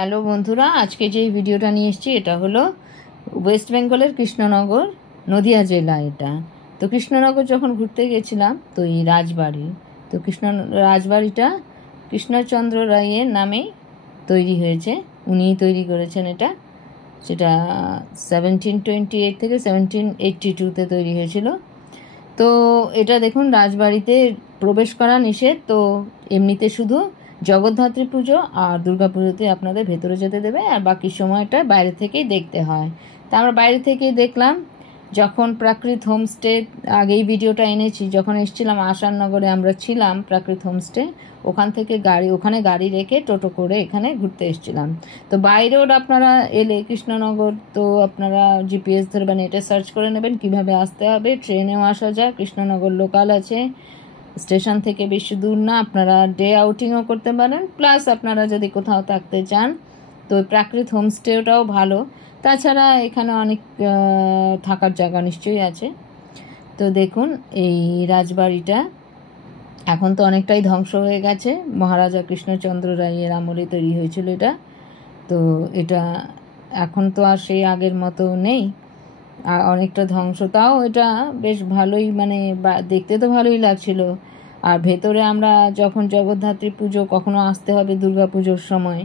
Hello বন্ধুরা, আজকে যে ভিডিওটা নিয়ে এসেছি এটা হলো ওয়েস্ট বেঙ্গলের কৃষ্ণনগর, নদিয়া জেলা এটা। তো কৃষ্ণনগর যখন ঘুরতে গেছিলাম তো এই রাজবাড়ি, তো রাজবাড়িটা কৃষ্ণচন্দ্র রায়ের নামে তৈরি হয়েছে, উনিই তৈরি করেছেন এটা। সেটা 1728 থেকে 1782-তে তৈরি হয়েছিল। তো এটা দেখুন, রাজবাড়িতে প্রবেশ করা নিষেধ, তো এমনিতে শুধু জগদ্ধাত্রী পুজো আর দুর্গা পুজোতে আপনাদের ভেতরে যেতে দেবে, আর বাকি সময়টা বাইরে থেকেই দেখতে হয়। তা আমরা বাইরে থেকেই দেখলাম। যখন প্রাকৃত হোমস্টে, আগেই ভিডিওটা এনেছি, যখন এসেছিলাম আসাননগরে আমরা ছিলাম প্রাকৃত হোমস্টে, ওখানে গাড়ি রেখে টোটো করে এখানে ঘুরতে এসেছিলাম। তো বাই রোড আপনারা এলে কৃষ্ণনগর, তো আপনারা জিপিএস ধরে বা নেটে সার্চ করে নেবেন কিভাবে আসতে হবে। ট্রেনেও আসা যায়, কৃষ্ণনগর লোকাল আছে, স্টেশন থেকে বেশি দূর না। আপনারা ডে আউটিংও করতে পারেন, প্লাস আপনারা যদি কোথাও থাকতে চান তো প্রাকৃত হোমস্টেটাও ভালো। তাছাড়া এখানে অনেক থাকার জায়গা নিশ্চয়ই আছে। তো দেখুন এই রাজবাড়িটা এখন তো অনেকটাই ধ্বংস হয়ে গেছে, মহারাজা কৃষ্ণচন্দ্র রায়ের আমলে তৈরি হয়েছিল এটা। তো এটা এখন তো আর সেই আগের মতো নেই, আর অনেকটা ধ্বংস। তাও এটা বেশ ভালোই, মানে দেখতে তো ভালোই লাগছিল। আর ভেতরে আমরা যখন জগদ্ধাত্রী পুজো, কখনো আসতে হবে দুর্গা পুজোর সময়,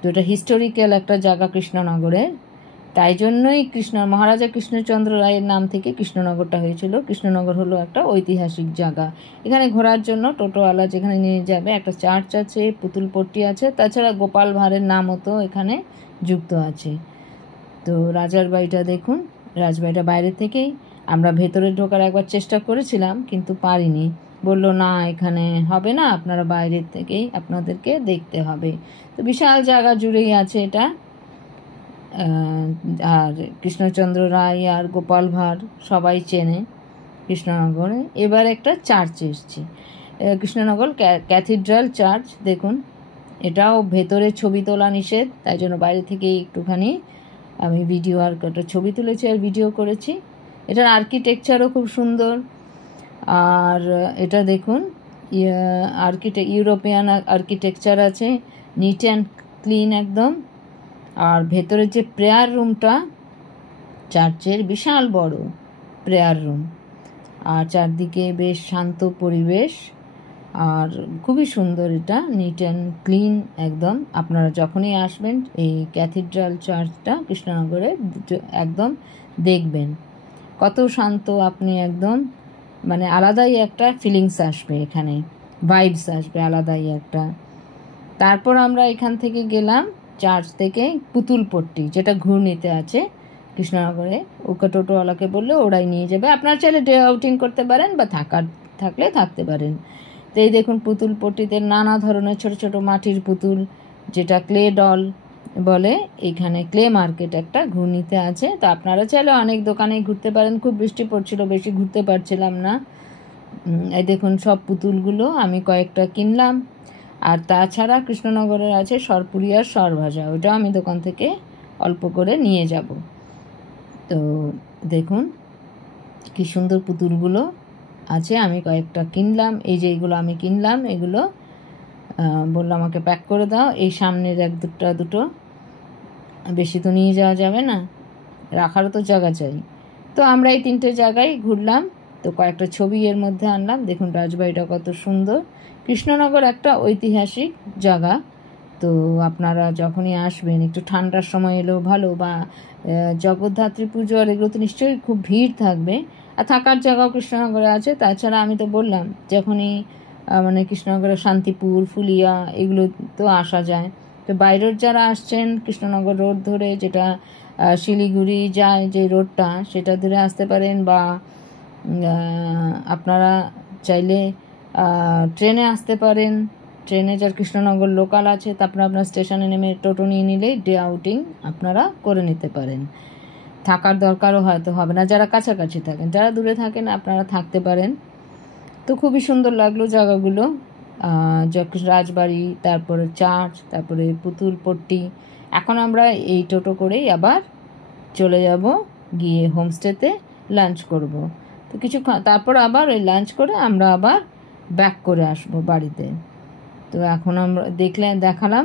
তো এটা হিস্টোরিক্যাল একটা জায়গা কৃষ্ণনগরের। তাই জন্যই মহারাজা কৃষ্ণচন্দ্র রায়ের নাম থেকে কৃষ্ণনগরটা হয়েছিল। কৃষ্ণনগর হলো একটা ঐতিহাসিক জায়গা। এখানে ঘোরার জন্য টোটোওয়ালা যেখানে নিয়ে যাবে, একটা চার্চ আছে, পুতুলপট্টি আছে, তাছাড়া গোপাল ভাঁড়ের নামও তো এখানে যুক্ত আছে। তো রাজার বাড়িটা দেখুন, রাজবাড়িটা বাইরে থেকেই। আমরা ভেতরে ঢোকার একবার চেষ্টা করেছিলাম কিন্তু পারিনি, বলল না এখানে হবে না, আপনারা বাইরের থেকেই আপনাদেরকে দেখতে হবে। তো বিশাল জায়গা জুড়েই আছে এটা। আর কৃষ্ণচন্দ্র রায় আর গোপাল ভাঁড় সবাই চেনে কৃষ্ণনগরে। এবার একটা চার্চ এসছে, কৃষ্ণনগর ক্যাথিড্রাল চার্চ। দেখুন, এটাও ভেতরে ছবি তোলা নিষেধ, তাই জন্য বাইরে থেকেই একটুখানি আমি ভিডিও আর একটা ছবি তুলেছি আর ভিডিও করেছি। এটার আর্কিটেকচারও খুব সুন্দর। আর এটা দেখুন, ইউরোপিয়ান আর্কিটেকচার আছে, নিট অ্যান্ড ক্লিন একদম। আর ভেতরের যে প্রেয়ার রুমটা, চার্চের বিশাল বড় প্রেয়ার রুম, আর চারদিকে বেশ শান্ত পরিবেশ, আর খুবই সুন্দর। এটা নিট অ্যান্ড ক্লিন একদম। আপনারা যখনই আসবেন এই ক্যাথিড্রাল চার্চটা কৃষ্ণনগরে একদম দেখবেন কত শান্ত। আপনি একদম, মানে আলাদাই একটা ফিলিংস আসবে এখানে, ভাইবস আসবে আলাদাই একটা। তারপর আমরা এখান থেকে গেলাম চার্চ থেকে পুতুলপট্টি, যেটা ঘূর্ণিতে আছে কৃষ্ণনগরে। ওকে টোটোওয়ালাকে বললে ওরাই নিয়ে যাবে। আপনারা চাইলে ডে আউটিং করতে পারেন বা থাকলে থাকতে পারেন। তো এই দেখুন, পুতুলপট্টিতে নানা ধরনের ছোট ছোট মাটির পুতুল, যেটা ক্লে ডল বলে। এইখানে ক্লে মার্কেট একটা ঘূর্ণিতে আছে। তো আপনারা চাইলে অনেক দোকানেই ঘুরতে পারেন। খুব বৃষ্টি পড়ছিল, বেশি ঘুরতে পারছিলাম না। এই দেখুন সব পুতুলগুলো আমি কয়েকটা কিনলাম। আর তাছাড়া কৃষ্ণনগরের আছে সরপুরি আর সরভাজা, ওটাও আমি দোকান থেকে অল্প করে নিয়ে যাব। তো দেখুন কি সুন্দর পুতুলগুলো আছে, আমি কয়েকটা কিনলাম। এই যে এগুলো আমি কিনলাম, এগুলো বললো আমাকে প্যাক করে দাও। এই সামনের দুটো, বেশি তো নিয়ে যাওয়া যাবে না, রাখারও তো জায়গা চাই। তো আমরা এই 3টে জায়গায় ঘুরলাম। তো কয়েকটা ছবি এর মধ্যে আনলাম। দেখুন রাজবাড়িটা কত সুন্দর। কৃষ্ণনগর একটা ঐতিহাসিক জায়গা। তো আপনারা যখনই আসবেন, একটু ঠান্ডার সময় এলেও ভালো, বা জগদ্ধাত্রী পুজো আর এগুলো তো নিশ্চয়ই খুব ভিড় থাকবে। আর থাকার জায়গাও কৃষ্ণনগরে আছে। তাছাড়া আমি তো বললাম যখনই মানে কৃষ্ণনগরের শান্তিপুর, ফুলিয়া এগুলো তো আসা যায়। তো বাইরের যারা আসছেন কৃষ্ণনগর রোড ধরে, যেটা শিলিগুড়ি যায় যে রোডটা, সেটা ধরে আসতে পারেন, বা আপনারা চাইলে ট্রেনে আসতে পারেন। ট্রেনে যার কৃষ্ণনগর লোকাল আছে, তারপর আপনার স্টেশনে নেমে টোটো নিয়ে নিলেই ডে আউটিং আপনারা করে নিতে পারেন। থাকার দরকারও হয়তো হবে না যারা কাছাকাছি থাকেন। যারা দূরে থাকেন আপনারা থাকতে পারেন। তো খুবই সুন্দর লাগলো জায়গাগুলো। রাজবাড়ি, তারপরে চার্চ, তারপরে পুতুলপট্টি। এখন আমরা এই টোটো করেই আবার চলে যাব, গিয়ে হোমস্টেতে লাঞ্চ করব। তো তারপর আবার ওই লাঞ্চ করে আমরা আবার ব্যাক করে আসবো বাড়িতে। তো এখন আমরা দেখালাম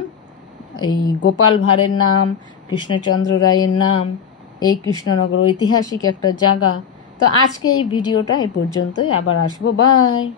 এই গোপাল ভাঁড়ের নাম, কৃষ্ণচন্দ্র রায়ের নাম, এই কৃষ্ণনগর ঐতিহাসিক একটা জায়গা। তো আজকে এই ভিডিওটা এই পর্যন্তই, আবার আসবো, বাই।